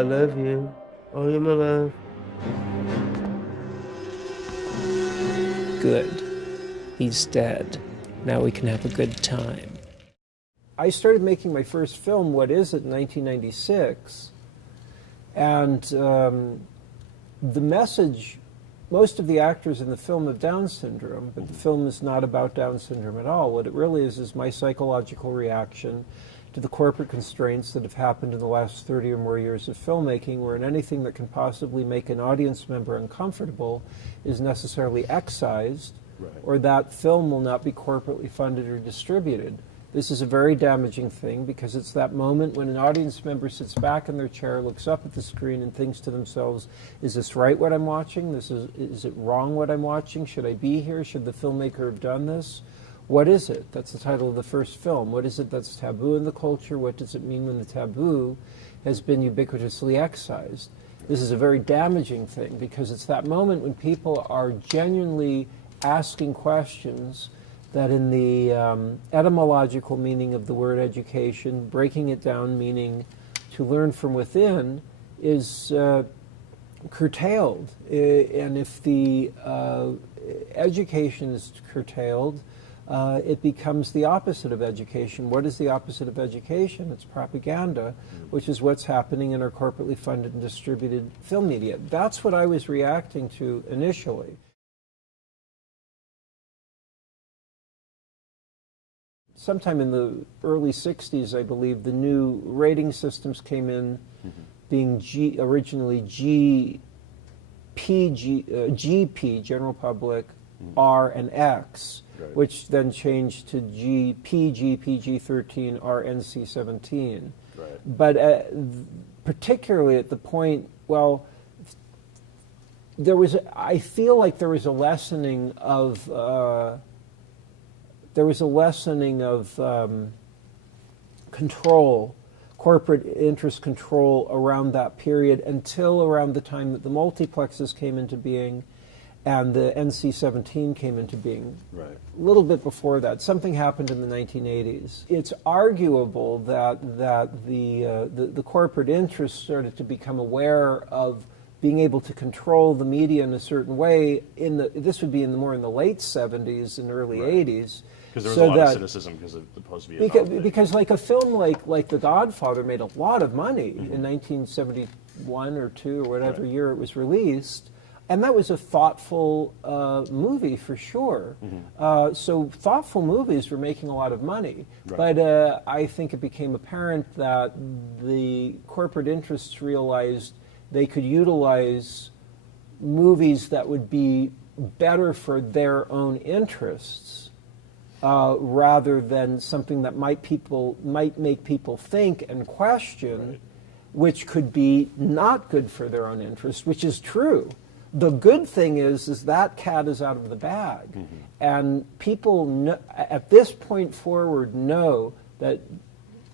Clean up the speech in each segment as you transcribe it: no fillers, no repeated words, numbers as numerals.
I love you. Oh, you're my love. Good. He's dead. Now we can have a good time. I started making my first film, What Is It, in 1996, and the message, most of the actors in the film have Down syndrome, but the film is not about Down syndrome at all. What it really is my psychological reaction to the corporate constraints that have happened in the last 30 or more years of filmmaking, wherein anything that can possibly make an audience member uncomfortable is necessarily excised, right, or that film will not be corporately funded or distributed. This is a very damaging thing because it's that moment when an audience member sits back in their chair, looks up at the screen, and thinks to themselves, is this right what I'm watching? Is it wrong what I'm watching? Should I be here? Should the filmmaker have done this? What is it? That's the title of the first film. What is it that's taboo in the culture? What does it mean when the taboo has been ubiquitously excised? This is a very damaging thing because it's that moment when people are genuinely asking questions that in the etymological meaning of the word education, breaking it down meaning to learn from within, is curtailed. And if the education is curtailed, it becomes the opposite of education. What is the opposite of education? It's propaganda, which is what's happening in our corporately funded and distributed film media. That's what I was reacting to initially. Sometime in the early 60s, I believe, the new rating systems came in, being originally GP, General Public, R, and X, right, which then changed to PG, PG-13, R, NC-17. right. But particularly at the point, well, I feel like there was a lessening of control, corporate interest control around that period until around the time that the multiplexes came into being and the NC-17 came into being. Right. A little bit before that. Something happened in the 1980s. It's arguable that the corporate interests started to become aware of being able to control the media in a certain way. This would be more in the late 70s and early Right. 80s. Because there was a lot of cynicism because it was supposed to be Because like a film like The Godfather made a lot of money in 1971 or 2 or whatever Right. year it was released, and that was a thoughtful movie for sure. So thoughtful movies were making a lot of money, Right. but I think it became apparent that the corporate interests realized they could utilize movies that would be better for their own interests. Rather than something that might make people think and question, Right. which could be not good for their own interest, which is true. The good thing is that cat is out of the bag, and people at this point forward know that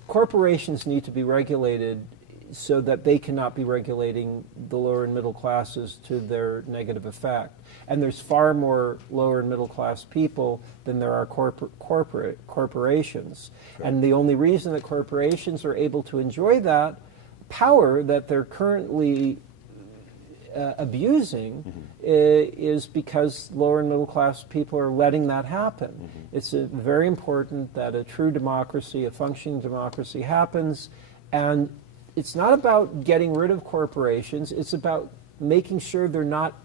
corporations need to be regulated so that they cannot be regulating the lower and middle classes to their negative effect. And there's far more lower and middle class people than there are corporations. Sure. And the only reason that corporations are able to enjoy that power that they're currently abusing is because lower and middle class people are letting that happen. It's very important that a true democracy, a functioning democracy happens, and it's not about getting rid of corporations. It's about making sure they're not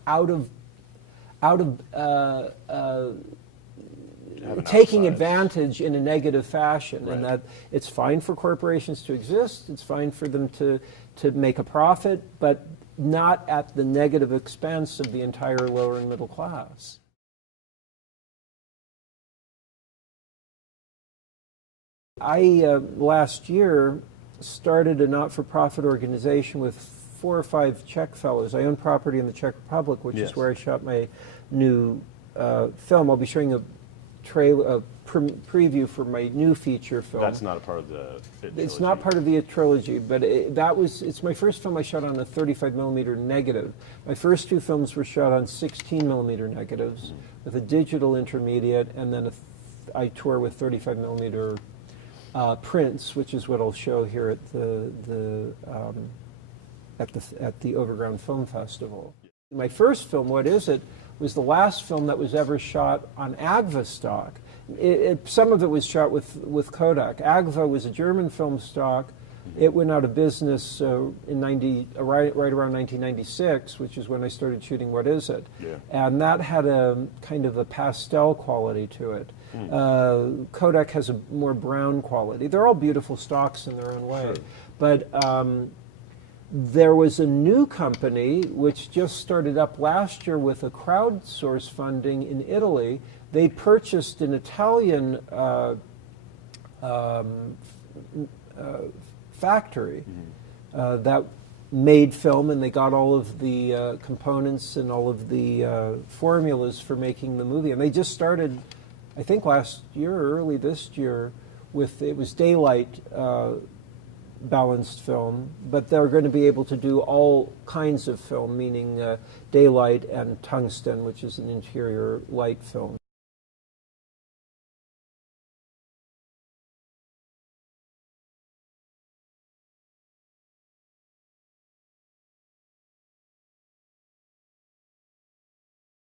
taking advantage in a negative fashion, Right. and that it's fine for corporations to exist. It's fine for them to make a profit, but not at the negative expense of the entire lower and middle class. I last year started a not-for-profit organization with 4 or 5 Czech fellows. I own property in the Czech Republic, which Yes. is where I shot my new film. I'll be showing a preview for my new feature film. That's not a part of the trilogy. It's not part of the trilogy, but it's my first film I shot on a 35mm negative. My first 2 films were shot on 16mm negatives with a digital intermediate, and then I tour with 35mm prints, which is what I'll show here at the Overground Film Festival. My first film, What Is It?, was the last film that was ever shot on Agva stock. Some of it was shot with Kodak. Agva was a German film stock. It went out of business right around 1996, which is when I started shooting What Is It? Yeah. And that had a kind of a pastel quality to it. Kodak has a more brown quality. They're all beautiful stocks in their own way. Sure. But there was a new company which just started up last year with a crowdsource funding in Italy. They purchased an Italian factory that made film, and they got all of the components and all of the formulas for making the movie. And they just started, I think last year or early this year, it was daylight balanced film, but they're going to be able to do all kinds of film, meaning daylight and tungsten, which is an interior light film.